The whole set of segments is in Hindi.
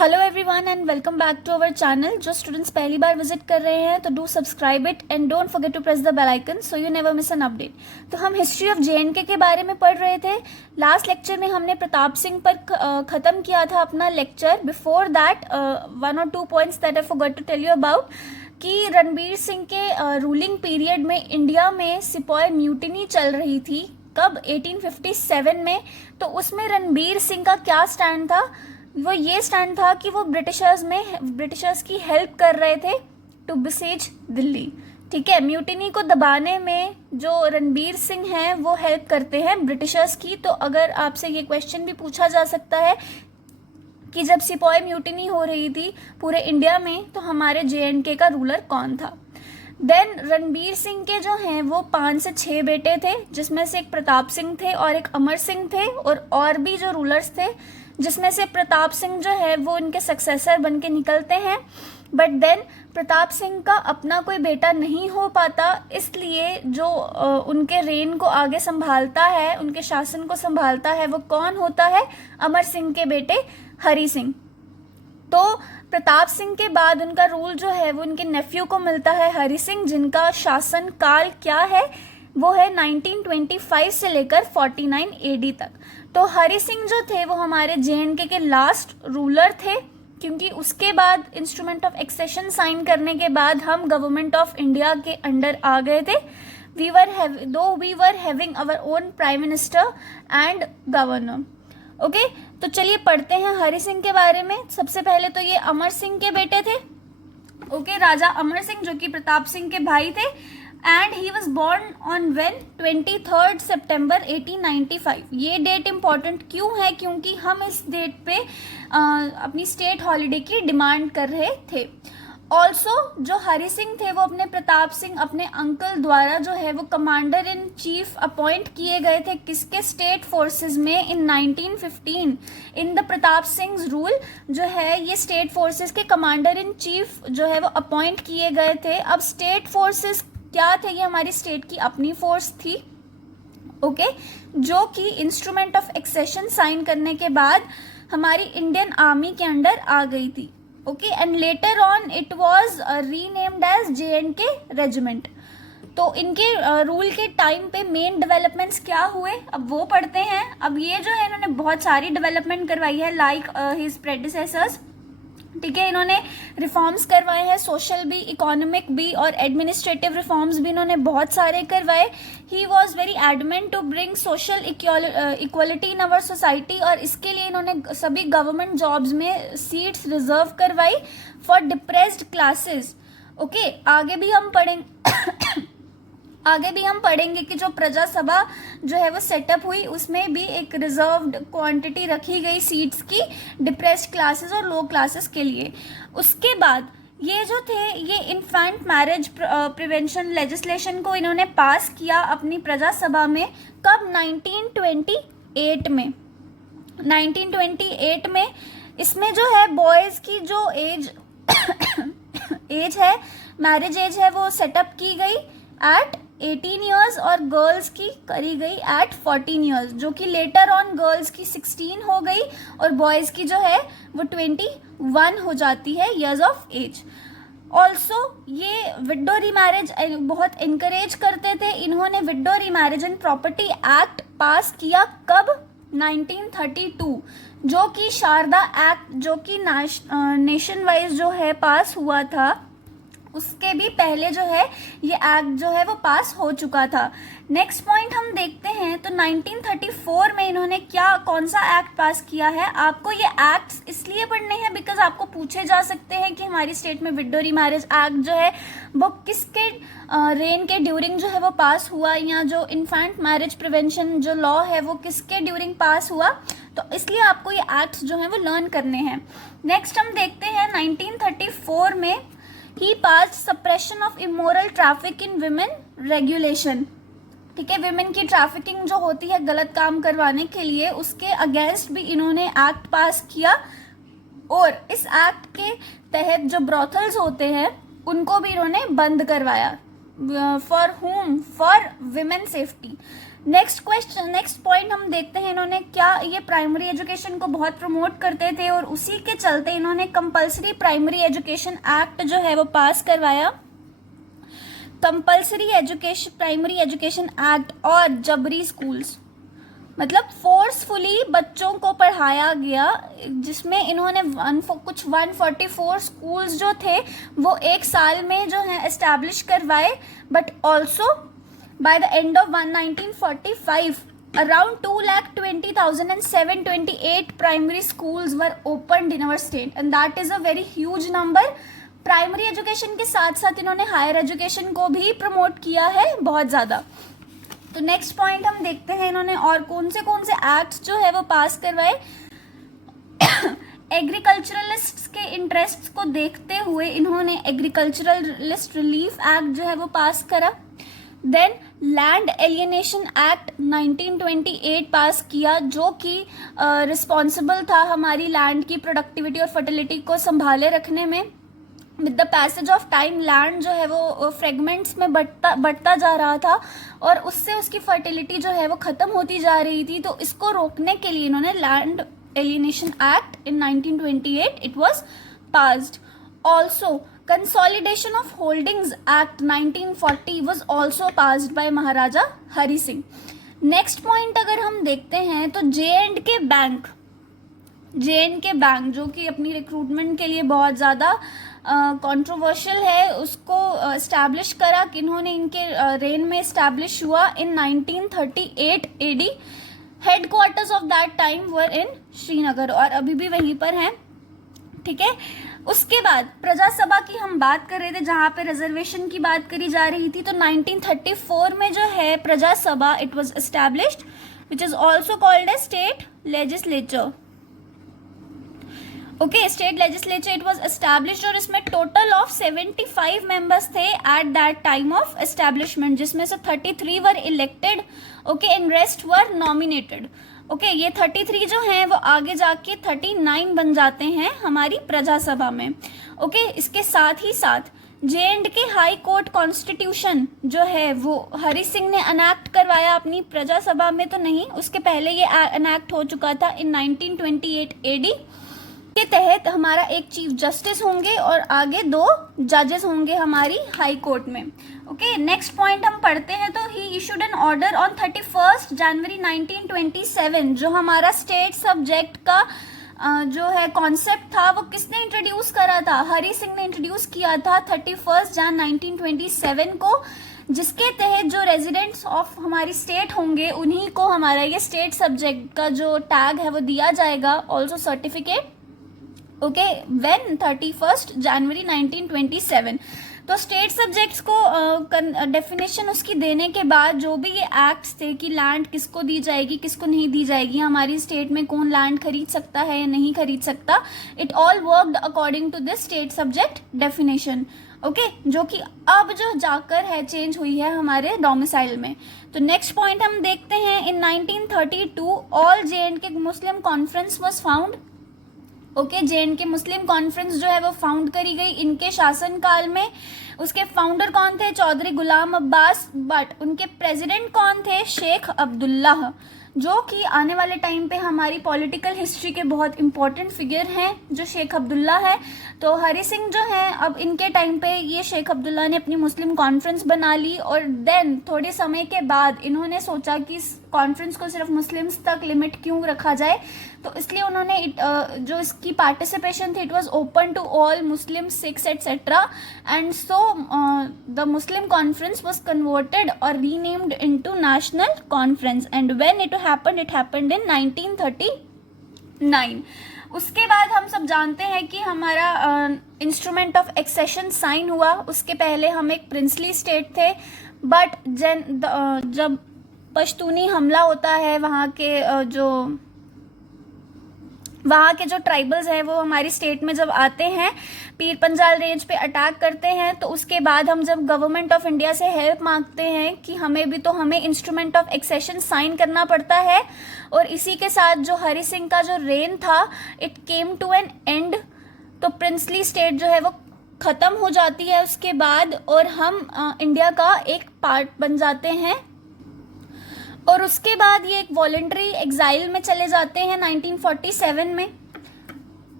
Hello everyone and welcome back to our channel. जो स्टूडेंट्स पहली बार विजिट कर रहे हैं तो do subscribe it and don't forget to press the bell icon so you never miss an update. तो हम हिस्ट्री ऑफ जेएनके के बारे में पढ़ रहे थे। लास्ट लेक्चर में हमने प्रताप सिंह पर ख़त्म किया था अपना lecture. Before that 1 or 2 points that I forgot to tell you about कि रणबीर सिंह के रूलिंग पीरियड में इंडिया में सिपाही म्यूटिनी चल रही थी। कब? 1857 में। तो उसमें रणबीर सिंह का क्या स्टैंड था? वो ये स्टैंड था कि वो ब्रिटिशर्स की हेल्प कर रहे थे टू बिसीज दिल्ली। ठीक है, म्यूटिनी को दबाने में जो रणबीर सिंह हैं वो हेल्प करते हैं ब्रिटिशर्स की। तो अगर आपसे ये क्वेश्चन भी पूछा जा सकता है कि जब सिपाही म्यूटिनी हो रही थी पूरे इंडिया में तो हमारे जेएनके का रूलर कौन था? देन रणबीर सिंह के जो हैं वो 5 से 6 बेटे थे, जिसमें से एक प्रताप सिंह थे और एक अमर सिंह थे और भी जो रूलर्स थे, जिसमें से प्रताप सिंह जो है वो इनके सक्सेसर बन के निकलते हैं। बट देन प्रताप सिंह का अपना कोई बेटा नहीं हो पाता, इसलिए जो उनके रेन को आगे संभालता है, उनके शासन को संभालता है, वो कौन होता है? अमर सिंह के बेटे हरि सिंह। तो प्रताप सिंह के बाद उनका रूल जो है वो उनके नेफ्यू को मिलता है हरि सिंह, जिनका शासन काल क्या है? वो है 1925 से लेकर 49 एडी तक। तो हरि सिंह जो थे वो हमारे जेएनके के लास्ट रूलर थे, क्योंकि उसके बाद इंस्ट्रूमेंट ऑफ एक्सेशन साइन करने के बाद हम गवर्नमेंट ऑफ इंडिया के अंडर आ गए थे। We were having our own prime minister and governor. Okay, तो चलिए पढ़ते हैं हरि सिंह के बारे में। सबसे पहले तो ये अमर सिंह के बेटे थे। ओके, राजा अमर सिंह जो कि प्रताप सिंह के भाई थे। And he was born on when 23 सितंबर 1895। ये डेट इंपॉर्टेंट क्यों है? क्योंकि हम इस डेट पे अपनी स्टेट हॉलीडे की डिमांड कर रहे थे। ऑल्सो जो हरि सिंह थे वो अपने प्रताप सिंह अपने अंकल द्वारा जो है वो कमांडर इन चीफ अपॉइंट किए गए थे। किसके? स्टेट फोर्सेस में इन 1915 in the Pratap Singh rule जो है ये स्टेट फोर्सेस के कमांडर इन चीफ जो है वो अपॉइंट किए गए थे। अब स्टेट फोर्सेस क्या थे? ये हमारी स्टेट की अपनी फोर्स थी। ओके, जो कि इंस्ट्रूमेंट ऑफ एक्सेशन साइन करने के बाद हमारी इंडियन आर्मी के अंडर आ गई थी। Okay, and later on it was renamed as JNK regiment. तो इनके रूल के टाइम पे मेन डेवलपमेंट्स क्या हुए अब वो पढ़ते हैं। अब ये जो है इन्होंने बहुत सारी डेवलपमेंट करवाई है लाइक हिज प्रेडिसेसर्स। ठीक है, इन्होंने रिफॉर्म्स करवाए हैं, सोशल भी, इकोनॉमिक भी और एडमिनिस्ट्रेटिव रिफॉर्म्स भी इन्होंने बहुत सारे करवाए। He was very adamant to bring social equality in our society, और इसके लिए इन्होंने सभी गवर्नमेंट जॉब्स में सीट्स रिजर्व करवाई फॉर डिप्रेस्ड क्लासेस। ओके, आगे भी हम पढ़ेंगे कि जो प्रजा सभा जो है वो सेटअप हुई उसमें भी एक रिजर्व्ड क्वांटिटी रखी गई सीट्स की डिप्रेस्ड क्लासेस और लो क्लासेस के लिए। उसके बाद ये जो थे ये इन्फेंट मैरिज प्रिवेंशन लेजिस्लेशन को इन्होंने पास किया अपनी प्रजा सभा में। कब? 1928 में। 1928 में इसमें जो है बॉयज़ की जो एज है, मैरिज एज है, वो सेटअप की गई एट 18 ईयर्स और गर्ल्स की करी गई एट 14 ईयर्स, जो कि लेटर ऑन गर्ल्स की 16 हो गई और बॉयज़ की जो है वो 21 हो जाती है ईयर्स ऑफ एज। ऑल्सो ये विडो रीमैरिज बहुत इनकरेज करते थे। इन्होंने window remarriage and property act पास किया। कब? 1932, जो कि शारदा एक्ट जो कि नेशन वाइज जो है पास हुआ था, उसके भी पहले जो है ये एक्ट जो है वो पास हो चुका था। नेक्स्ट पॉइंट हम देखते हैं तो 1934 में इन्होंने कौन सा एक्ट पास किया है? आपको ये एक्ट्स इसलिए पढ़ने हैं बिकॉज आपको पूछे जा सकते हैं कि हमारी स्टेट में विडो रीमैरिज एक्ट जो है वो किसके रेन के ड्यूरिंग जो है वो पास हुआ, या जो इन्फेंट मैरिज प्रिवेंशन जो लॉ है वो किसके ड्यूरिंग पास हुआ। तो इसलिए आपको ये एक्ट्स जो है वो लर्न करने हैं। नेक्स्ट हम देखते हैं 1934 में ही pass suppression of immoral traffic in women regulation. ठीक है, विमेन की ट्रैफिकिंग जो होती है गलत काम करवाने के लिए, उसके अगेंस्ट भी इन्होंने एक्ट पास किया। और इस एक्ट के तहत जो ब्रॉथल्स होते हैं उनको भी इन्होंने बंद करवाया। फॉर हुम? For women safety. Next point हम देखते हैं इन्होंने क्या, ये प्राइमरी एजुकेशन को बहुत प्रमोट करते थे और उसी के चलते इन्होंने कंपलसरी प्राइमरी एजुकेशन एक्ट जो है वो पास करवाया। Compulsory education primary education act और जबरी स्कूल्स, मतलब फोर्सफुली बच्चों को पढ़ाया गया, जिसमें इन्होंने कुछ 144 स्कूल्स जो थे वो एक साल में जो है एस्टैब्लिश करवाए। But also by the end of 1945 around 2,20,000 and 728 primary schools were opened in our state and that is a very huge number। Primary education के साथ साथ इन्होंने हायर एजुकेशन को भी प्रमोट किया है बहुत ज़्यादा। तो नेक्स्ट पॉइंट हम देखते हैं इन्होंने और कौन से एक्ट्स जो है वो पास करवाए। एग्रीकल्चरलिस्ट्स के इंटरेस्ट्स को देखते हुए इन्होंने एग्रीकल्चरलिस्ट रिलीफ एक्ट जो है वो पास करा। देन लैंड एलियनेशन एक्ट 1928 पास किया, जो कि रिस्पॉन्सिबल था हमारी लैंड की प्रोडक्टिविटी और फर्टिलिटी को संभाले रखने में। With the passage of time land जो है वो फ्रेगमेंट्स में बढ़ता जा रहा था और उससे उसकी फर्टिलिटी जो है वो ख़त्म होती जा रही थी। तो इसको रोकने के लिए इन्होंने land alienation act in 1928 it was passed. Also consolidation of holdings act 1940 was also passed by Maharaja Hari Singh. Next point अगर हम देखते हैं तो जे एंड के बैंक जो कि अपनी रिक्रूटमेंट के लिए बहुत ज़्यादा कंट्रोवर्शियल है, उसको इस्टेब्लिश करा कि इन्होंने इनके रेन में इस्टेब्लिश हुआ in 1938 AD। Headquarters of that time were in Srinagar और अभी भी वहीं पर हैं, ठीक है। उसके बाद प्रजा सभा की हम बात कर रहे थे जहाँ पे रिजर्वेशन की बात करी जा रही थी। तो 1934 में जो है Praja Sabha it was established which is also called as state legislature. Okay, state legislature it was established और इसमें टोटल ऑफ 75 मेंबर्स थे at that time of establishment, जिसमें से 33 were elected, okay, and rest were nominated. Okay, ये 33 जो हैं वो आगे जाके 39 बन जाते हैं हमारी प्रजा सभा में। ओके, इसके साथ ही साथ जे एंड के हाई कोर्ट कॉन्स्टिट्यूशन जो है वो हरि सिंह ने अनैक्ट करवाया अपनी प्रजा सभा में, तो नहीं, उसके पहले ये अनैक्ट हो चुका था इन 1928 AD। के तहत हमारा एक चीफ जस्टिस होंगे और आगे 2 जजेस होंगे हमारी हाई कोर्ट में। ओके, नेक्स्ट पॉइंट हम पढ़ते हैं तो he issued N order on 31 जनवरी 1927। जो हमारा स्टेट सब्जेक्ट का जो है कॉन्सेप्ट था वो किसने इंट्रोड्यूस करा था? हरि सिंह ने इंट्रोड्यूस किया था 31 जन 1927 को, जिसके तहत जो रेजिडेंट्स ऑफ हमारी स्टेट होंगे उन्हीं को हमारा ये स्टेट सब्जेक्ट का जो टैग है वो दिया जाएगा, ऑल्सो सर्टिफिकेट। ओके, व्हेन 31 जनवरी 1927। तो स्टेट सब्जेक्ट्स को डेफिनेशन उसकी देने के बाद जो भी ये एक्ट्स थे कि लैंड किसको दी जाएगी किसको नहीं दी जाएगी, हमारी स्टेट में कौन लैंड खरीद सकता है या नहीं खरीद सकता, it all worked according to this state subject definition. Okay, जो कि अब जो जाकर है चेंज हुई है हमारे डोमिसाइल में। तो नेक्स्ट पॉइंट हम देखते हैं इन 1932 all J&K Muslim Conference was found. Okay, J&K Muslim conference जो है वो फाउंड करी गई इनके शासनकाल में। उसके फाउंडर कौन थे? चौधरी गुलाम अब्बास, बट उनके प्रेसिडेंट कौन थे? शेख अब्दुल्लाह, जो कि आने वाले टाइम पे हमारी पॉलिटिकल हिस्ट्री के बहुत इंपॉर्टेंट फिगर हैं जो शेख अब्दुल्ला है। तो हरि सिंह जो हैं अब इनके टाइम पे ये शेख अब्दुल्ला ने अपनी मुस्लिम कॉन्फ्रेंस बना ली और देन थोड़े समय के बाद इन्होंने सोचा कि इस कॉन्फ्रेंस को सिर्फ मुस्लिम्स तक लिमिट क्यों रखा जाए, तो इसलिए उन्होंने जो इसकी पार्टिसिपेशन थी it was open to all Muslim, Sikhs etcetera, and so the Muslim Conference was converted और renamed into National Conference and when it happened in 1939। उसके बाद हम सब जानते हैं कि हमारा इंस्ट्रूमेंट ऑफ एक्सेशन साइन हुआ। उसके पहले हम एक प्रिंसली स्टेट थे, बट जब पश्तूनी हमला होता है वहाँ के जो ट्राइबल्स हैं वो हमारी स्टेट में जब आते हैं, पीर पंजाल रेंज पे अटैक करते हैं, तो उसके बाद हम जब गवर्नमेंट ऑफ इंडिया से हेल्प मांगते हैं कि हमें इंस्ट्रूमेंट ऑफ एक्सेशन साइन करना पड़ता है। और इसी के साथ जो हरि सिंह का जो रेन था it came to an end. तो प्रिंसली स्टेट जो है वो ख़त्म हो जाती है उसके बाद और हम इंडिया का एक पार्ट बन जाते हैं। और उसके बाद ये एक वॉलंटरी एग्जाइल में चले जाते हैं 1947 में।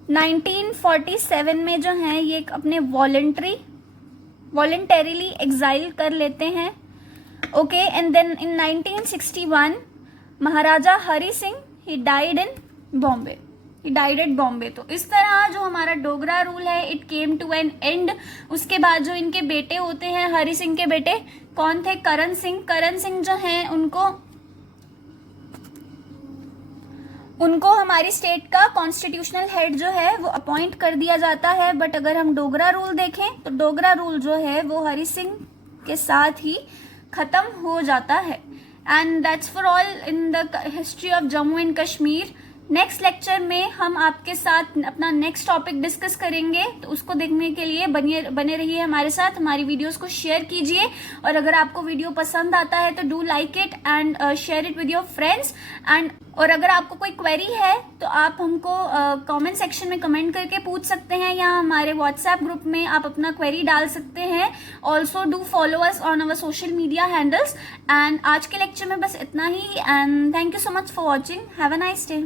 1947 में जो है ये अपने वॉलंटरीली एग्जाइल कर लेते हैं। Okay, and then in 1961 Maharaja Hari Singh he died at Bombay. तो इस तरह जो हमारा डोगरा रूल है it came to an end. उसके बाद जो इनके बेटे होते हैं, हरि सिंह के बेटे कौन थे? करण सिंह जो हैं उनको हमारी स्टेट का कॉन्स्टिट्यूशनल हेड जो है वो अपॉइंट कर दिया जाता है। बट अगर हम डोगरा रूल देखें तो डोगरा रूल जो है वो हरि सिंह के साथ ही खत्म हो जाता है। And that's for all in the history of Jammu and Kashmir. Next lecture में हम आपके साथ अपना नेक्स्ट टॉपिक डिस्कस करेंगे, तो उसको देखने के लिए बने रहिए हमारे साथ। हमारी वीडियोस को शेयर कीजिए, और अगर आपको वीडियो पसंद आता है तो do like it and share it with your friends. और अगर आपको कोई क्वेरी है तो आप हमको कमेंट सेक्शन में कमेंट करके पूछ सकते हैं, या हमारे व्हाट्सएप ग्रुप में आप अपना क्वेरी डाल सकते हैं। Also do follow us on our social media handles. And आज के लेक्चर में बस इतना ही, and thank you so much for watching. Have a nice day.